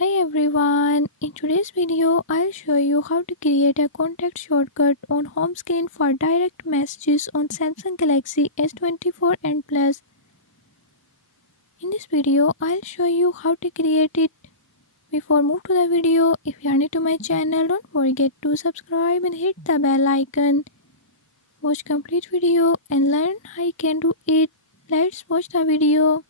Hi everyone, in today's video I'll show you how to create a contact shortcut on home screen for direct messages on Samsung Galaxy S24 and Plus. In this video I'll show you how to create it. Before move to the video, if you are new to my channel, don't forget to subscribe and hit the bell icon. Watch complete video and learn how you can do it. Let's watch the video.